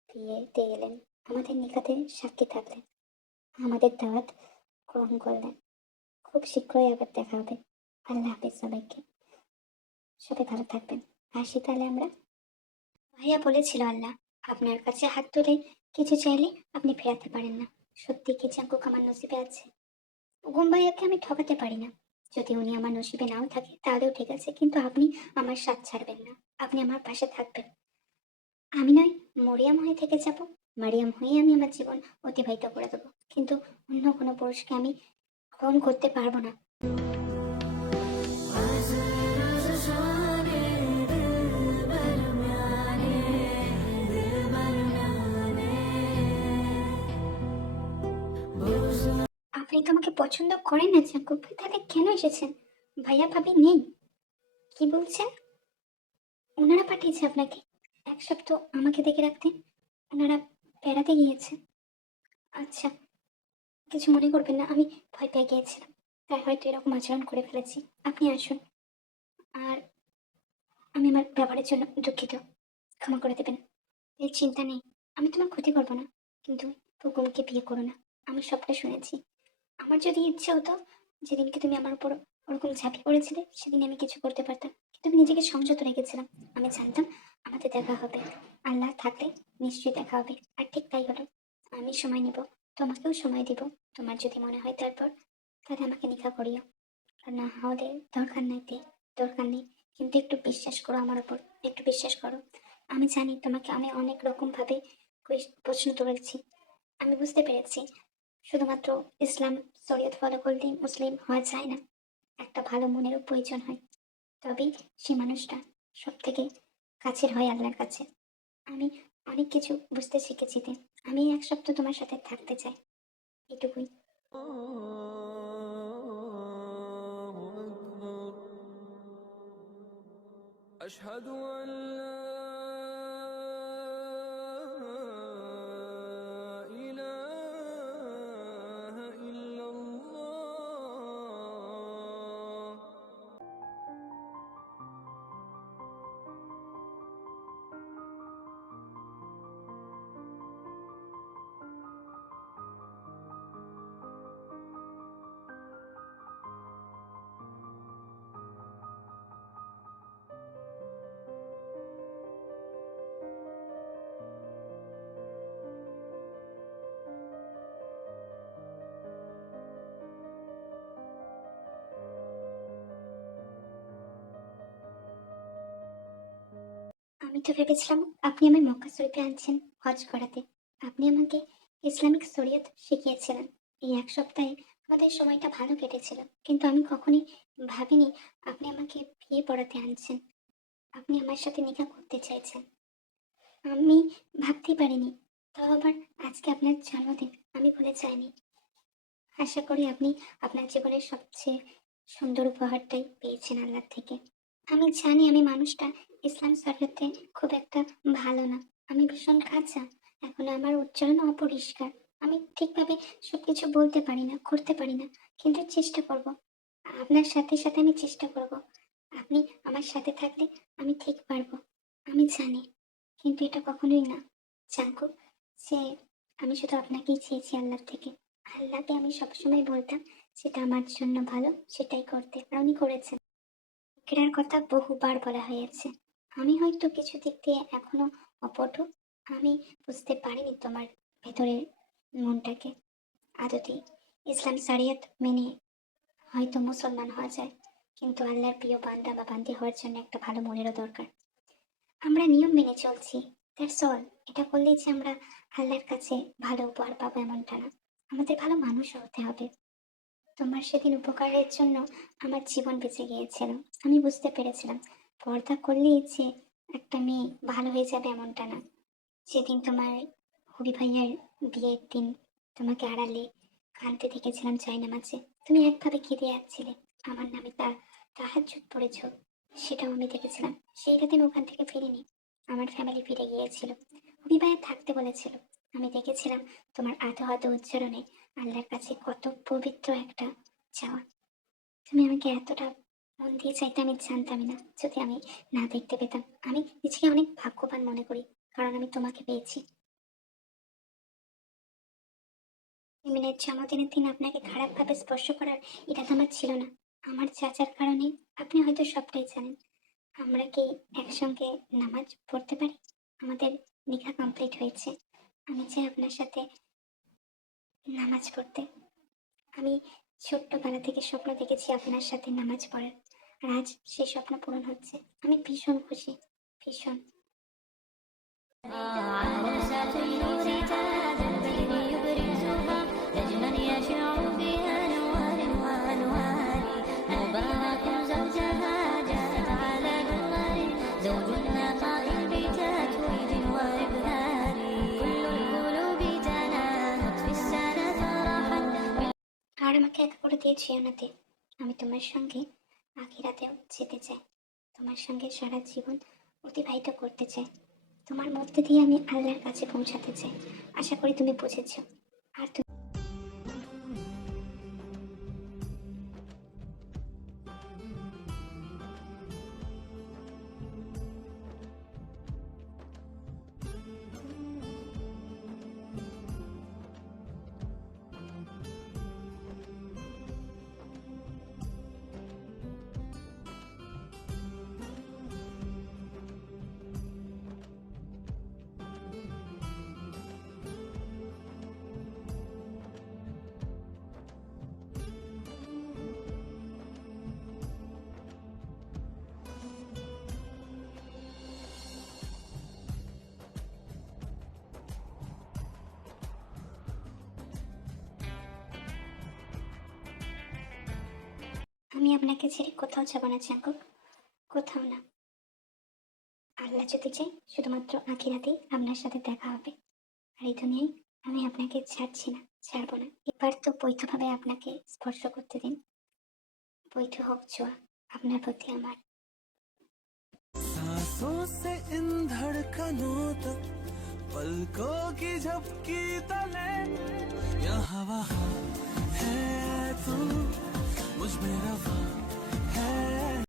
বিয়েতে এলেন, আমাদের নিকাতে সাক্ষী থাকলেন, আমাদের দাওয়াত গ্রহণ করলেন। খুব শীঘ্রই আবার দেখা হবে। আল্লাহ হাফিজ সবাইকে। সবাই ভালো থাকবেন। আসি তাহলে আমরা। ভাইয়া বলেছিল আল্লাহ আপনার কাছে হাত তুলে কিছু চাইলে আপনি ফেরাতে পারেন না। সত্যি কি জাঙ্কুক আমার নসিবে আছে? ঘুম ভাইয়াকে আমি ঠকাতে পারি না। যদি উনি আমার নসিবে নাও থাকে তাহলেও ঠিক আছে, কিন্তু আপনি আমার সাথ ছাড়বেন না, আপনি আমার পাশে থাকবেন। আমি নয় মরিয়াম হয়ে থেকে যাব, মারিয়াম হয়ে আমি আমার জীবন অতিবাহিত করে দেবো, কিন্তু অন্য কোনো পুরুষকে আমি গ্রহণ করতে পারবো না। আপনি তো আমাকে পছন্দ করেন না জাঙ্কুক ভাই, তাহলে কেন এসেছেন? ভাইয়া ভাবি নেই? কি বলছেন? ওনারা পাঠিয়েছে আপনাকে? এক সপ্তাহ আমাকে দেখে রাখতেন। ওনারা বেড়াতে গিয়েছে। আচ্ছা, কিছু মনে করবেন না, আমি ভয় পেয়ে গিয়েছিলাম, তাই হয়তো এরকম আচরণ করে ফেলেছি। আপনি আসুন। আর আমি আমার ব্যবহারের জন্য দুঃখিত, ক্ষমা করে দেবেন। এই চিন্তা নেই, আমি তোমার ক্ষতি করবো না, কিন্তু পুকুরকে বিয়ে করো না। আমি সবটা শুনেছি। আমার যদি ইচ্ছে হতো, যেদিনকে তুমি আমার উপর ওরকম ঝাঁপিয়ে পড়েছিলে সেদিন আমি কিছু করতে পারতাম, কিন্তু আমি নিজেকে সংযত রেখেছিলাম। আমি জানতাম আমাদের দেখা হবে, আল্লাহ থাকলে নিশ্চয়ই দেখা হবে। আর ঠিক তাই হলো। আমি সময় নিব, তোমাকেও সময় দিব। তোমার যদি মনে হয় তারপর, তাহলে আমাকে নিকা করিও। আর না হলে দরকার নাই, দরকার নেই। কিন্তু একটু বিশ্বাস করো আমার উপর, একটু বিশ্বাস করো। আমি জানি তোমাকে আমি অনেক রকম ভাবে প্রশ্ন তুলেছি। আমি বুঝতে পেরেছি শুধুমাত্র ইসলাম শরীয়ত ফলো করলেই মুসলিম হওয়া যায় না, একটা ভালো মনেরও প্রয়োজন হয়। তবেই সে মানুষটা সব থেকে কাছের হয় আল্লাহর কাছে। আমি অনেক কিছু বুঝতে শিখেছি আমি এক সপ্তাহ তোমার সাথে থাকতে চাই, এটুকুই। الله أكبر أشهد أن لا إله إلا الله আমি তো ভেবেছিলাম আপনি আমায় মক্কা শরীফে আনছেন হজ করাতে। আপনি আমাকে ইসলামিক শরীয়ত শিখিয়েছিলেন। এই এক সপ্তাহে আমাদের সময়টা ভালো কেটেছিল, কিন্তু আমি কখনোই ভাবিনি আপনি আমাকে বিয়ে পড়াতে আনছেন, আপনি আমার সাথে নিকাহ করতে চাইছেন। আমি ভাবতেই পারিনি। তাও আবার আজকে আপনার জন্মদিন, আমি ভুলে যাইনি। আশা করি আপনি আপনার জীবনের সবচেয়ে সুন্দর উপহারটাই পেয়েছেন আল্লাহর থেকে। আমি জানি আমি মানুষটা ইসলাম শরীয়তে খুব একটা ভালো না, আমি ভীষণ কাঁচা, এখনো আমার উচ্চারণ অপরিষ্কার। আমি ঠিকভাবে সবকিছু বলতে পারি না, করতে পারি না, কিন্তু চেষ্টা করব। আপনার সাথে সাথে আমি চেষ্টা করব। আপনি আমার সাথে থাকলে আমি ঠিক পারবো, আমি জানি। কিন্তু এটা কখনোই না জানকো যে আমি শুধু আপনাকেই চেয়েছি আল্লাহর থেকে। আল্লাহকে আমি সবসময় বলতাম সেটা আমার জন্য ভালো, সেটাই করতে, আর উনি করেছেন। ক্রীড়ার কথা বহুবার বলা হয়েছে। আমি হয়তো কিছু দিক দিয়ে এখনো অপটু। আমি বুঝতে পারিনি তোমার ভেতরের মনটাকে। আদতে ইসলাম শরিয়ত মেনে হয়তো মুসলমান হওয়া যায়, কিন্তু আল্লাহর প্রিয় বান্দা বা বান্দি হওয়ার জন্য একটা ভালো মনেরও দরকার। আমরা নিয়ম মেনে চলছি, দ্যাটস অল। এটা করলেই যে আমরা আল্লাহর কাছে ভালো উপহার পাবো এমনটা না, আমাদের ভালো মানুষও হতে হবে। তোমার সেদিন উপকারের জন্য আমার জীবন বেঁচে গিয়েছিল। আমি বুঝতে পেরেছিলাম পর্দা করলেই যে একটা মেয়ে ভালো হয়ে যাবে এমনটা না। সেদিন তোমার হবি ভাইয়ার বিয়ের দিন তোমাকে আড়ালে কাঁদতে দেখেছিলাম জায়নামাজে। তুমি একভাবে কেঁদে যাচ্ছিলে। আমার নামে তাহাজ্জুদ পড়েছ, সেটাও আমি দেখেছিলাম। সেই রাতে আমি ওখান থেকে ফিরিনি, আমার ফ্যামিলি ফিরে গিয়েছিল। হবি ভাইয়া থাকতে বলেছিল। আমি দেখেছিলাম তোমার আধো আধো উচ্চারণে আল্লাহর কাছে কত পবিত্র একটা চাওয়া। তুমি আমাকে এতটা মন দিয়ে চাইতে আমি জানতামই না যদি আমি না দেখতে পেতাম। আমি নিজেকে অনেক ভাগ্যবান মনে করি, কারণ আমি তোমাকে পেয়েছি। মিনের জন্মদিনের দিন আপনাকে খারাপভাবে স্পর্শ করার এটা তো আমার ছিল না। আমার চাচার কারণে আপনি হয়তো সবটাই জানেন। আমরা কি একসঙ্গে নামাজ পড়তে পারি? আমাদের নিকাহ কমপ্লিট হয়েছে। আমি চাই আপনার সাথে নামাজ পড়তে। আমি ছোট্টবেলা থেকে স্বপ্ন দেখেছি আপনার সাথে নামাজ পড়ার, আর আজ সেই স্বপ্ন পূরণ হচ্ছে। আমি ভীষণ খুশি, ভীষণ। عروسة النور تاج البدر يبرزها نجما يشع بأنوار وأنوار مبارك زوجها جاءت على قمر زوج نقاء بتتويج وإبهار كل القلوب تناهت في السنة فرحا আর আমাকে একা করে দিয়ে যেও না তে। আমি তোমার সঙ্গে আখিরাতেও যেতে চাই, তোমার সঙ্গে সারা জীবন অতিবাহিত করতে চাই। তোমার মধ্যে দিয়ে আমি আল্লাহর কাছে পৌঁছাতে চাই। আশা করি তুমি বুঝেছো। আর আমি আপনাকে ছেড়ে কোথাও যাব না জাঙ্কুক, কোথাও না। আল্লাহ যদি চাই শুধুমাত্র আখিরাতেই আপনার সাথে দেখা হবে। আর এই দুনিয়ায় আমি আপনাকে ছাড়ছি না, ছাড়বো না। এবার তো বৈধভাবে আপনাকে স্পর্শ করতে দিন। বৈধ হোক ছোঁয়া আপনার প্রতি আমার। सांसों से इन धड़कनों तक पलकों की झपकी तले यहाँ वहाँ है तू मुझ में रवा है।